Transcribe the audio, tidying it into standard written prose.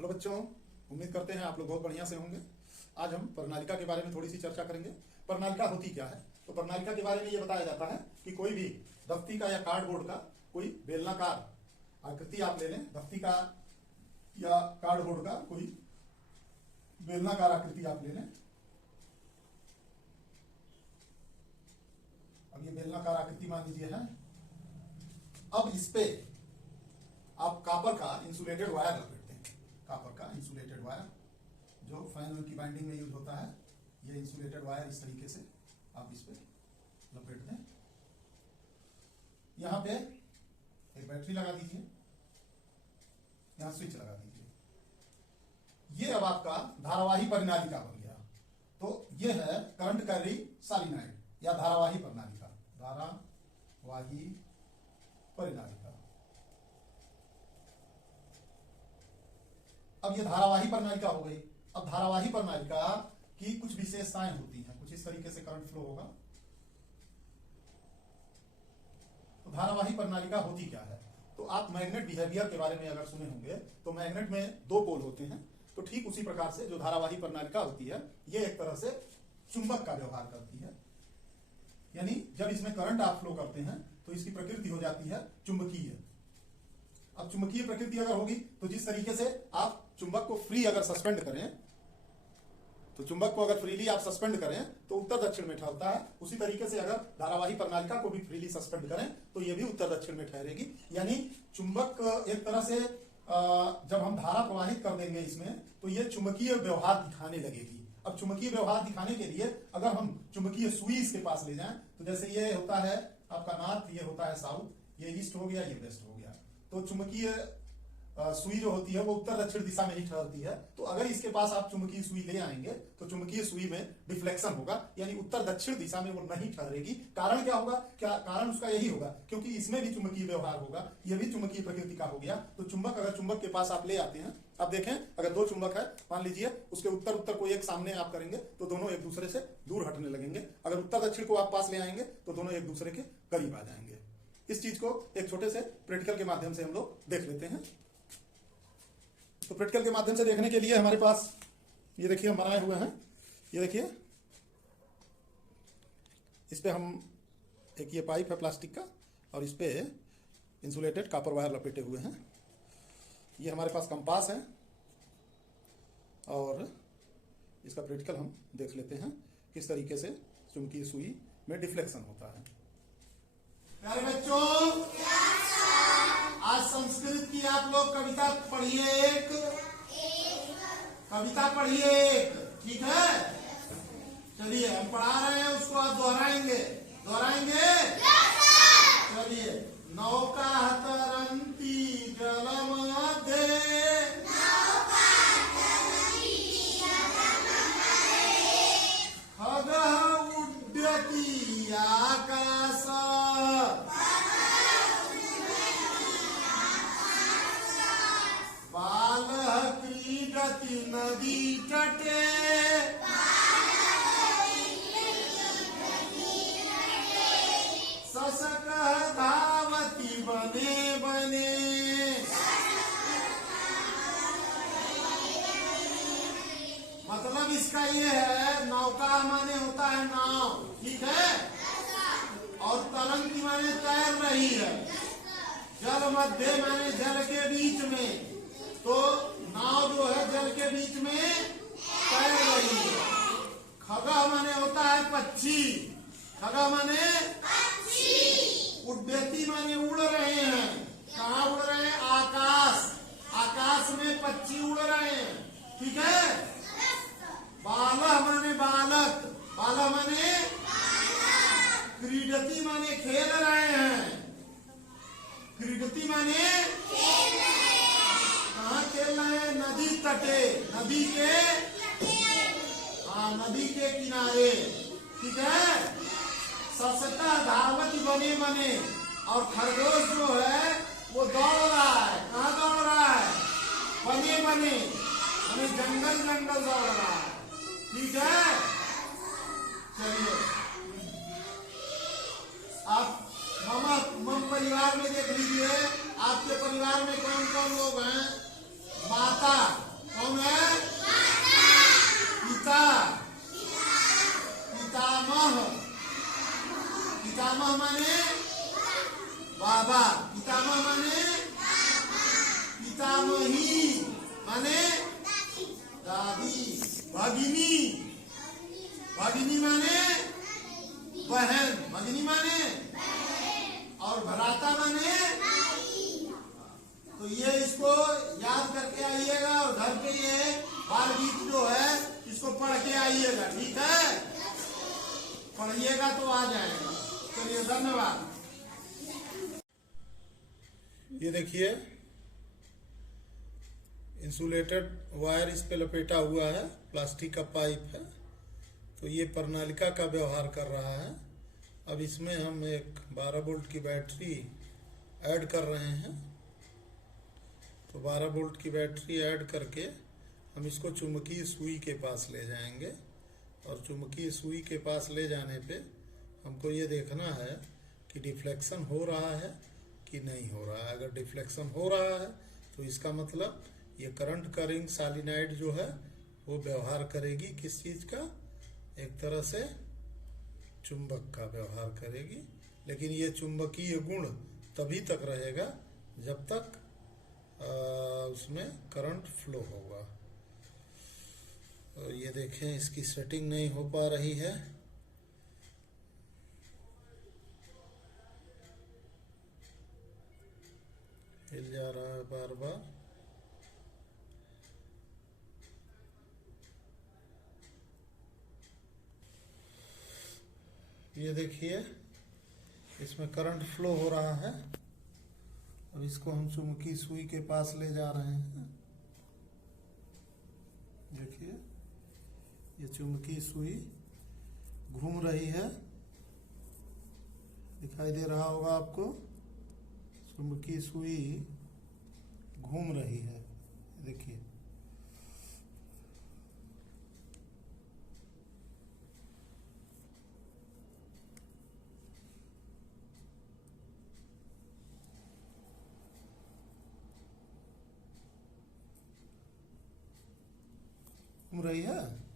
Hello बच्चों, उम्मीद करते हैं आप लोग बहुत बढ़िया से होंगे। आज हम प्रणालिका के बारे में थोड़ी सी चर्चा करेंगे। प्रणालिका होती क्या है? तो प्रणालिका के बारे में ये बताया जाता है कि कोई भी दफ्ती का या कार्डबोर्ड का कोई बेलनाकार आकृति आप ले लें, दफ्ती का या कार्डबोर्ड का कोई बेलनाकार आकृति आप ले लें। अब ये बेलनाकार आकृति मान लीजिए है। अब इस पे आप कॉपर का इंसुलेटेड वायर लपेटते हैं। कॉपर का इंसुलेटेड वायर जो फैन की बाइंडिंग में यूज होता है, ये इंसुलेटेड वायर इस तरीके से आप इस पे लपेट दें। यहां पे एक बैटरी लगा दीजिए, यहां स्विच लगा दीजिए। ये अब आपका धारावाही प्रणालिका बन गया। तो ये है करंट कैरी सॉलिनॉइड या धारावाही प्रणालिका। धारावाही प्रणालिका। अब ये धारावाही प्रणालिका हो गई। अब धारावाही प्रणालिका की कुछ विशेषताएं होती हैं, कुछ इस तरीके से करंट फ्लो होगा। तो धारावाही प्रणालिका होती क्या है? तो आप मैग्नेट बिहेवियर के बारे में अगर सुने होंगे तो मैग्नेट में दो पोल होते हैं। तो ठीक उसी प्रकार से जो धारावाही प्रणालिका होती है, ये एक तरह से चुंबक का व्यवहार करती है। यानी जब इसमें करंट आप फ्लो करते हैं तो इसकी प्रकृति हो जाती है चुंबकीय। अब चुंबकीय प्रकृति अगर होगी तो जिस तरीके से आप चुंबक को फ्री अगर सस्पेंड करें, तो चुंबक को अगर फ्रीली आप सस्पेंड करें तो उत्तर दक्षिण में ठहरता है, उसी तरीके से अगर धारावाही प्रणालिका को भी फ्रीली सस्पेंड करें तो ये भी उत्तर दक्षिण में ठहरेगी। यानी चुंबक एक तरह से जब हम धारा प्रवाहित कर देंगे इसमें तो ये चुंबकीय व्यवहार दिखाने लगेगी। अब चुंबकीय व्यवहार दिखाने के लिए अगर हम चुंबकीय सुई इसके पास ले जाएं तो जैसे ये होता है आपका नॉर्थ, ये होता है साउथ, ये ईस्ट हो गया, ये वेस्ट हो गया। तो चुंबकीय सुई जो होती है वो उत्तर दक्षिण दिशा में ही ठहरती है। तो अगर इसके पास आप चुंबकीय सुई ले आएंगे तो चुंबकीय सुई में डिफ्लेक्शन होगा, यानी उत्तर दक्षिण दिशा में वो नहीं ठहरेगी। कारण क्या होगा? क्या कारण उसका यही होगा क्योंकि इसमें भी चुंबकीय व्यवहार होगा, ये भी चुंबकीय प्रकृति का हो गया। तो चुंबक अगर चुंबक के पास आप ले आते हैं, आप देखें अगर दो चुंबक है, मान लीजिए उसके उत्तर उत्तर को एक सामने आप करेंगे तो दोनों एक दूसरे से दूर हटने लगेंगे। अगर उत्तर दक्षिण को आप पास ले आएंगे तो दोनों एक दूसरे के करीब आ जाएंगे। इस चीज को एक छोटे से प्रैक्टिकल के माध्यम से हम लोग देख लेते हैं। तो प्रैक्टिकल के माध्यम से देखने के लिए हमारे पास ये देखिए हम बनाए हुए हैं। ये देखिए इस पे हम एक ये पाइप है प्लास्टिक का और इस पे इंसुलेटेड कॉपर वायर लपेटे हुए हैं। ये हमारे पास कंपास है और इसका प्रैक्टिकल हम देख लेते हैं किस तरीके से चुंबकीय सुई में डिफ्लेक्शन होता है। प्यारे बच्चों, आज संस्कृत की आप लोग कविता पढ़िए, एक कविता पढ़िए एक, ठीक है? चलिए हम पढ़ा रहे हैं, उसको आप दोहराएंगे। चलिए। नौका तरंती जल मध्ये, खगः उड्डति आकाश, बालः क्रीडति नदी तटे, शशकः धावति बने बने। मतलब इसका ये है, नौका माने होता है नाव, ठीक है? और तरंगी माने तैर रही है, जल मध्य माने जल के बीच में। तो नाव जो है जल के बीच में तैर रही है। खगा माने होता है पक्षी, खगा माने उड्डति माने उड़ रहे हैं। कहाँ उड़ रहे हैं? आकाश, आकाश में पक्षी उड़ रहे हैं, ठीक है? बालः माने बालक, बालः माने क्रीडति माने खेल रहे हैं। क्रीडति माने कहाँ खेल रहे हैं? नदी तटे, नदी के, हाँ नदी के किनारे, ठीक है? शशकः धावति बने बने, और खरगोश जो है वो दौड़ रहा है। कहाँ दौड़ रहा है? बने बने, हमें जंगल जंगल दौड़ रहा है, ठीक है? चलिए आप मम परिवार में देख लीजिए, आपके परिवार में कौन कौन लोग हैं? माता, पितामही माने दादी। भगिनी, भगिनी माने बहन, भगिनी माने और भ्राता माने। तो ये इसको याद करके आइएगा और घर पे ये बाल गीत जो है इसको पढ़ के आइएगा, ठीक है? पढ़िएगा तो आ जाएगा। चलिए, धन्यवाद। ये देखिए, इंसुलेटेड वायर इस पे लपेटा हुआ है, प्लास्टिक का पाइप है। तो ये प्रणालिका का व्यवहार कर रहा है। अब इसमें हम एक 12 वोल्ट की बैटरी ऐड कर रहे हैं। तो 12 वोल्ट की बैटरी ऐड करके हम इसको चुंबकीय सुई के पास ले जाएंगे और चुंबकीय सुई के पास ले जाने पे हमको ये देखना है कि डिफ्लेक्शन हो रहा है कि नहीं हो रहा है। अगर डिफ्लेक्शन हो रहा है तो इसका मतलब ये करंट का रिंग सॉलिनॉइड जो है वो व्यवहार करेगी किस चीज का, एक तरह से चुंबक का व्यवहार करेगी। लेकिन ये चुंबकीय गुण तभी तक रहेगा जब तक उसमें करंट फ्लो होगा। और ये देखें, इसकी सेटिंग नहीं हो पा रही है। हिल जा रहा है बार बार। ये देखिए, इसमें करंट फ्लो हो रहा है। अब इसको हम चुंबकीय सुई के पास ले जा रहे हैं। देखिए, ये चुंबकीय सुई घूम रही है, दिखाई दे रहा होगा आपको। चुंबकीय सुई घूम रही है, देखिए। घूम रही है।